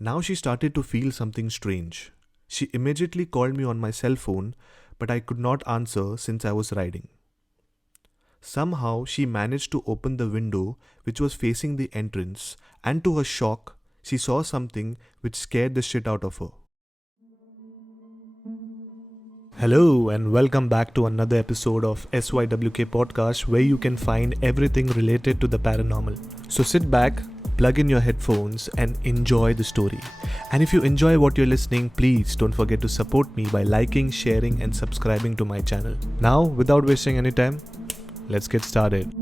Now she started to feel something strange. She immediately called me on my cell phone, but I could not answer since I was riding. Somehow, she managed to open the window which was facing the entrance, and to her shock, she saw something which scared the shit out of her. Hello, and welcome back to another episode of SYWK Podcast, where you can find everything related to the paranormal. So sit back, plug in your headphones, and enjoy the story. And if you enjoy what you're listening, please don't forget to support me by liking, sharing, and subscribing to my channel. Now, without wasting any time, let's get started.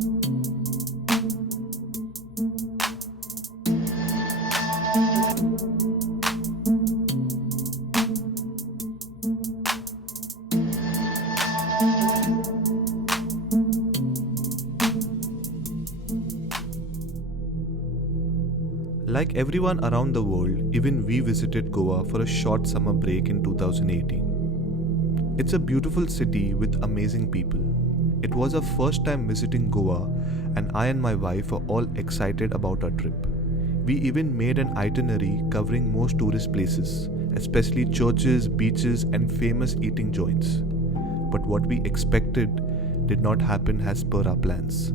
Like everyone around the world, even we visited Goa for a short summer break in 2018. It's a beautiful city with amazing people. It was our first time visiting Goa, and I and my wife were all excited about our trip. We even made an itinerary covering most tourist places, especially churches, beaches, and famous eating joints. But what we expected did not happen as per our plans.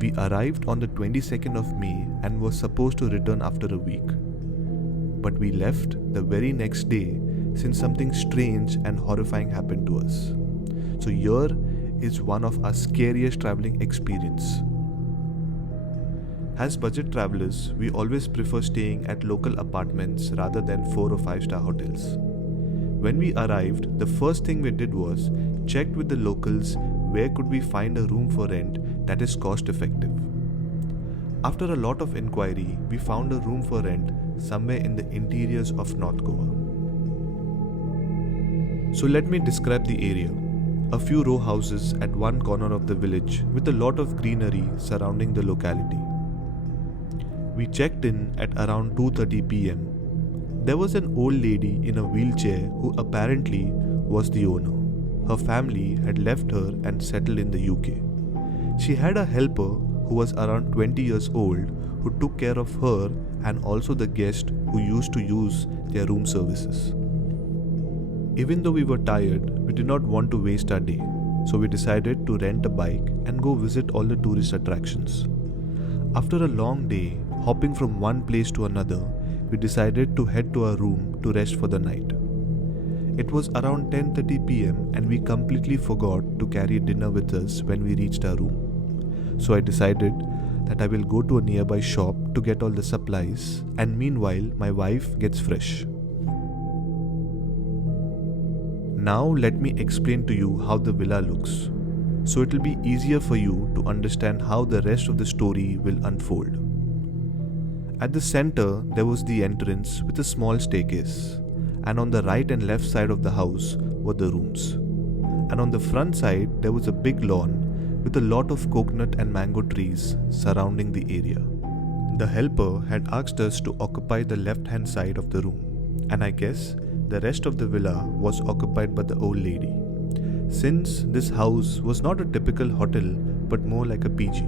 We arrived on the 22nd of May and were supposed to return after a week. But we left the very next day since something strange and horrifying happened to us. So here is one of our scariest traveling experience. As budget travelers, we always prefer staying at local apartments rather than 4 or 5-star hotels. When we arrived, the first thing we did was checked with the locals where could we find a room for rent that is cost effective. After a lot of inquiry, we found a room for rent somewhere in the interiors of North Goa. So let me describe the area. A few row houses at one corner of the village with a lot of greenery surrounding the locality. We checked in at around 2:30 p.m. There was an old lady in a wheelchair who apparently was the owner. Her family had left her and settled in the UK. She had a helper who was around 20 years old who took care of her and also the guest who used to use their room services. Even though we were tired, we did not want to waste our day, so we decided to rent a bike and go visit all the tourist attractions. After a long day, hopping from one place to another, we decided to head to our room to rest for the night. It was around 10:30 p.m. and we completely forgot to carry dinner with us when we reached our room. So I decided that I will go to a nearby shop to get all the supplies, and meanwhile my wife gets fresh. Now let me explain to you how the villa looks, so it will be easier for you to understand how the rest of the story will unfold. At the center there was the entrance with a small staircase, and on the right and left side of the house were the rooms. And on the front side there was a big lawn with a lot of coconut and mango trees surrounding the area. The helper had asked us to occupy the left hand side of the room, and I guess the rest of the villa was occupied by the old lady, since this house was not a typical hotel but more like a PG.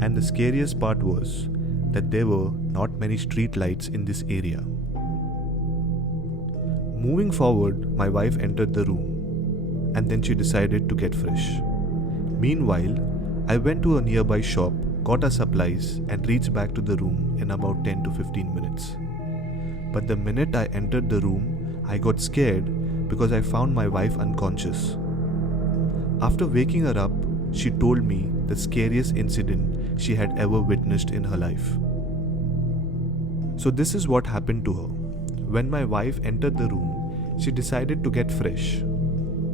And the scariest part was that there were not many street lights in this area. Moving forward, my wife entered the room, and then she decided to get fresh. Meanwhile, I went to a nearby shop, got our supplies, and reached back to the room in about 10 to 15 minutes. But the minute I entered the room, I got scared because I found my wife unconscious. After waking her up, she told me the scariest incident she had ever witnessed in her life. So this is what happened to her. When my wife entered the room, she decided to get fresh.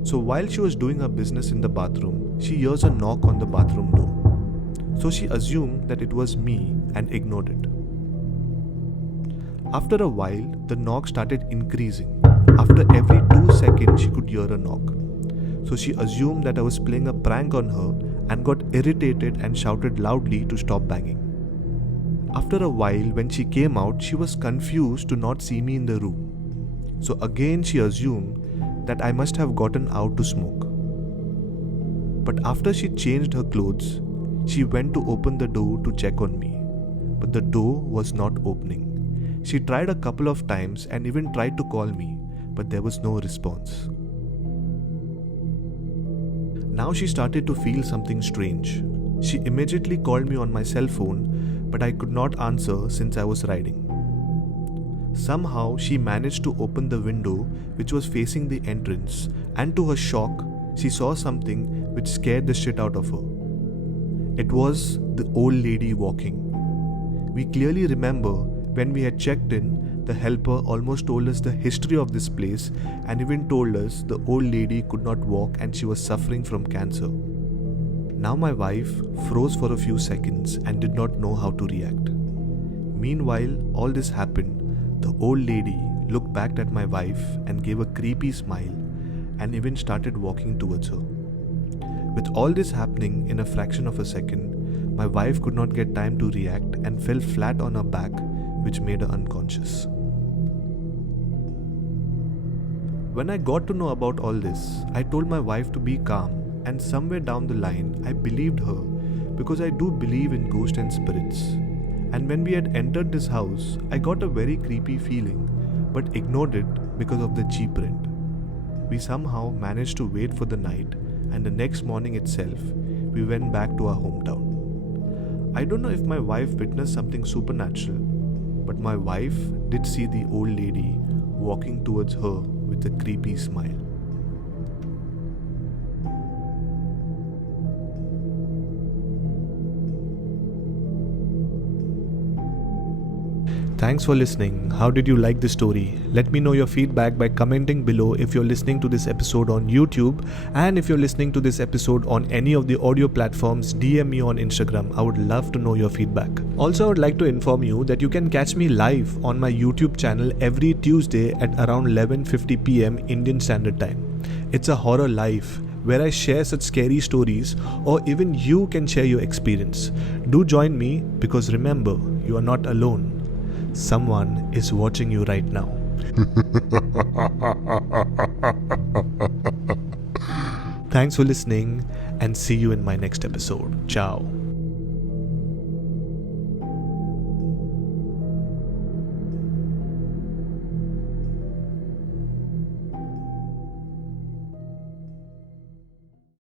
So while she was doing her business in the bathroom, she hears a knock on the bathroom door. So she assumed that it was me and ignored it. After a while, the knock started increasing. After every 2 seconds, she could hear a knock. So she assumed that I was playing a prank on her and got irritated and shouted loudly to stop banging. After a while, when she came out, she was confused to not see me in the room. So again she assumed that I must have gotten out to smoke. But after she changed her clothes, she went to open the door to check on me. But the door was not opening. She tried a couple of times and even tried to call me, but there was no response. Now she started to feel something strange. She immediately called me on my cell phone, but I could not answer since I was riding. Somehow she managed to open the window which was facing the entrance, and to her shock, she saw something which scared the shit out of her. It was the old lady walking. We clearly remember when we had checked in, the helper almost told us the history of this place and even told us the old lady could not walk and she was suffering from cancer. Now my wife froze for a few seconds and did not know how to react. Meanwhile, all this happened. The old lady looked back at my wife and gave a creepy smile and even started walking towards her. With all this happening in a fraction of a second, my wife could not get time to react and fell flat on her back, which made her unconscious. When I got to know about all this, I told my wife to be calm, and somewhere down the line, I believed her because I do believe in ghosts and spirits. And when we had entered this house, I got a very creepy feeling, but ignored it because of the cheap rent. We somehow managed to wait for the night, and the next morning itself, we went back to our hometown. I don't know if my wife witnessed something supernatural, but my wife did see the old lady walking towards her with a creepy smile. Thanks for listening. How did you like the story? Let me know your feedback by commenting below if you're listening to this episode on YouTube, and if you're listening to this episode on any of the audio platforms, DM me on Instagram. I would love to know your feedback. Also, I would like to inform you that you can catch me live on my YouTube channel every Tuesday at around 11:50 p.m. Indian Standard Time. It's a horror live where I share such scary stories, or even you can share your experience. Do join me, because remember, you are not alone. Someone is watching you right now. Thanks for listening, and see you in my next episode. Ciao.